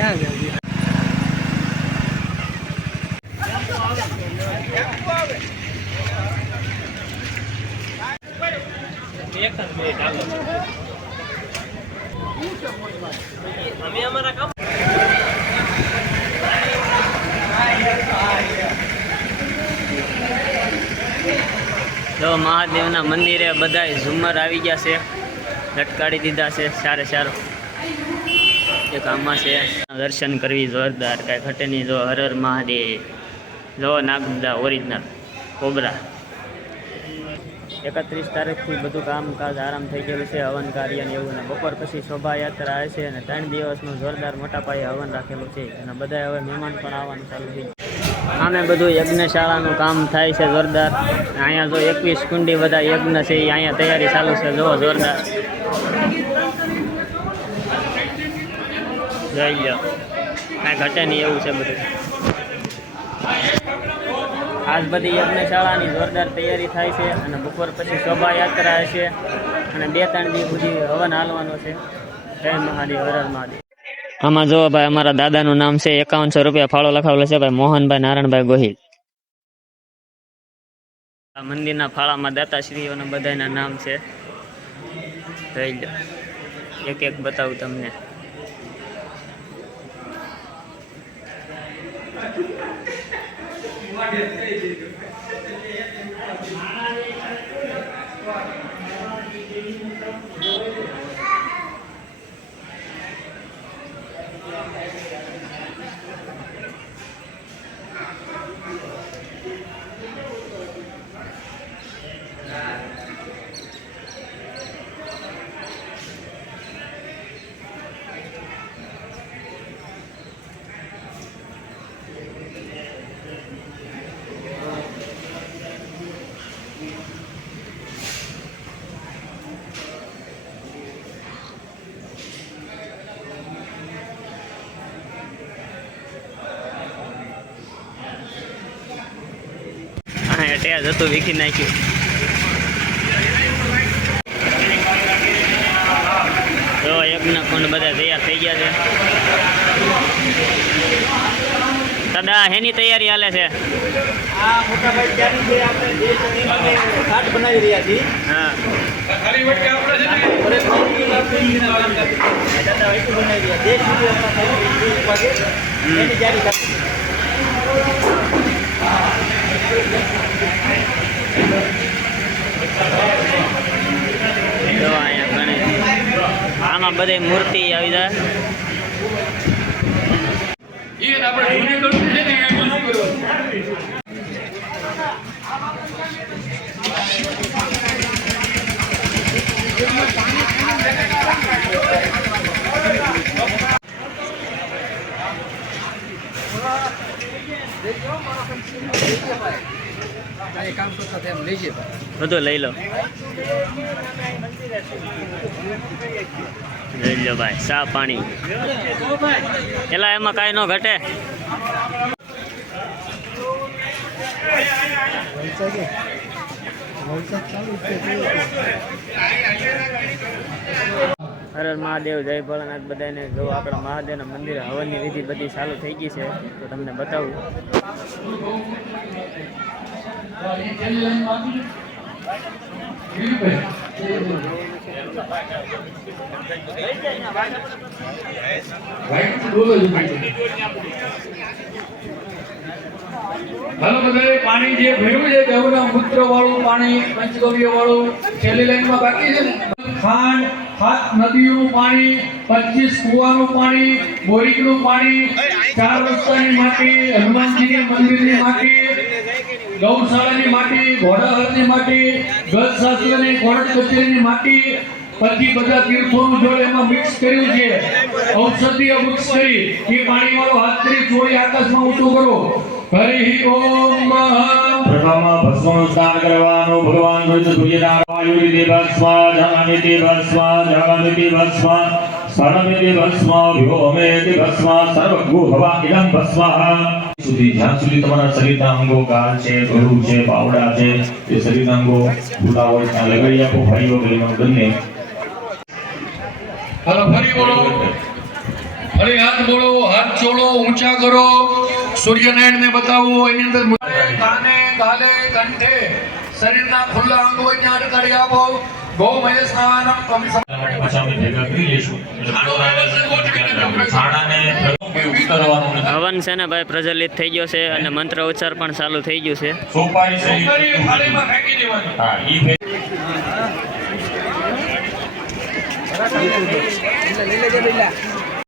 તો મહાદેવના મંદિરે બધાય ઝુમર આવી ગયા છે, લટકાડી દીધા છે સારે સારું. એક આમાં છે દર્શન કરવી જોરદાર, કાંઈ ઘટે નહીં. જો હર હર મહાદેવ, જો નાગદા ઓરિજિનલ કોબરા. 31 તારીખથી બધું કામકાજ આરામ થઈ ગયેલું છે, હવન કાર્ય ને એવું. ને બપોર પછી શોભાયાત્રા આવે છે અને 3 દિવસનું જોરદાર મોટા પાયે હવન રાખેલું છે. અને બધા હવે મહેમાન પણ આવવાનું ચાલુ થઈ ગયું. આમે બધું યજ્ઞશાળાનું કામ થાય છે જોરદાર. અહીંયા જો 21 કુંડી બધા યજ્ઞ છે, એ અહીંયા તૈયારી ચાલુ છે. જો જોરદાર જોઈ લો, કાંઈ ઘટે નહીં એવું છે બધું. આજ બધી યજ્ઞશાળાની જોરદાર તૈયારી થાય છે. અને બપોર પછી શોભાયાત્રા હશે અને 2-3 દિવસ સુધી હવન હાલવાનો છે. જય મહાદેવ, હર હર મહાદેવ. આમાં જો ભાઈ અમારા દાદાનું નામ છે, 5100 રૂપિયા ફાળો લખાવેલો છે ભાઈ મોહનભાઈ નારાયણભાઈ ગોહિલ. આ મંદિરના ફાળામાં દાતાશ્રીઓના બધાના નામ છે. જોઈ લો, એક એક બતાવું તમને. ત્યાં જતું વીખી નાખ્યું. જો યજ્ઞ કુંડ બધા તૈયાર થઈ ગયા છે. દાદા હેની તૈયારી હાલે છે? આ મોટાભાઈ ત્યાંની જે આપણે જે ઘાટ બનાવી રહ્યા છીએ. હા, ખાલી વટકે આપણે છે ને દાદા વૈકુ બનાવી રહ્યા જે સુધી આપણા એની તૈયારી કરી. આમાં બધી મૂર્તિ આવી જાય. બધું લઈ લો, લઈ લો ભાઈ. ચા પાણી એલા એમાં કાંઈ ન ઘટે. હર હર મહાદેવ, જય ભોળાનાથ બધાને. જો આપણા મહાદેવના મંદિરે હવનની વિધિ બધી ચાલુ થઈ ગઈ છે, તો તમને બતાવું. હાલો બધા પાણી જે ભર્યું છે ગૌના મૂત્ર વાળું પાણી, પંચગવ્ય વાળું છેલ્લી લાઈનમાં બાકી છે ને. ખાંડ, 7 નદીઓનું પાણી, 25 કુવાનું પાણી, બોરિંગનું પાણી, 4 રસ્તાની માટી, હનુમાનજીની મંદિરની માટી, ગૌશાળાની માટી, ઘોડાઘરની માટી, ગજ શાસ્ત્રની કોર્ટ કચેરીની માટી, પછી બધા તીર્થોનું જળ એમાં મિક્સ કર્યું છે. ઔષધીય મિક્સ કરી એ પાણી વાળો હાથ કરી ચોળી આકાશમાં ઊંચું કરો. હરિ ઓમ. પ્રથમ ભસ્મનો સ્નાન કરવાનો. ભગવાન વિરુદ્ધ સૂર્યના વાયુરિતિ ભસ્મ, જલામિતિ ભસ્મ, જગમિતિ ભસ્મ, સર્વમિતિ ભસ્મ, વ્યોમેતિ ભસ્મ, સર્વગુ હવા ઇદં ભસ્મ. સુધી જ્યાં સુધી તમારા શરીરના અંગો ગાલ છે, ગળું છે, બાવડા છે, એ શરીરના અંગો ભૂલા હોય ત્યાં લગાડી આપો. ભાઈઓ બહેનો બંને. હાલો ફરી બોલો. ફરી હાથ બોલો, હાથ જોડો, ઊંચા કરો. સૂર્યનારાયણ ને બતાવો. એની અંદર કાને, ગાલે, કંઠે શરીરના ખુલ્લા અંગો ત્યાં અડકારી આપો. ગૌ મહેશ નાવાના પાછા અમે ભેગા કરી લઈશું. ખાડાને ઉતરવાનું નથી. હવન છે ને ભાઈ પ્રજ્વલિત થઈ ગયો છે અને મંત્ર ઉચ્ચાર પણ ચાલુ થઈ ગયું છે. સોપારી છે થાળીમાં ફેંકી દેવાની. હા ઈ લઈ લેજે બિલ્લા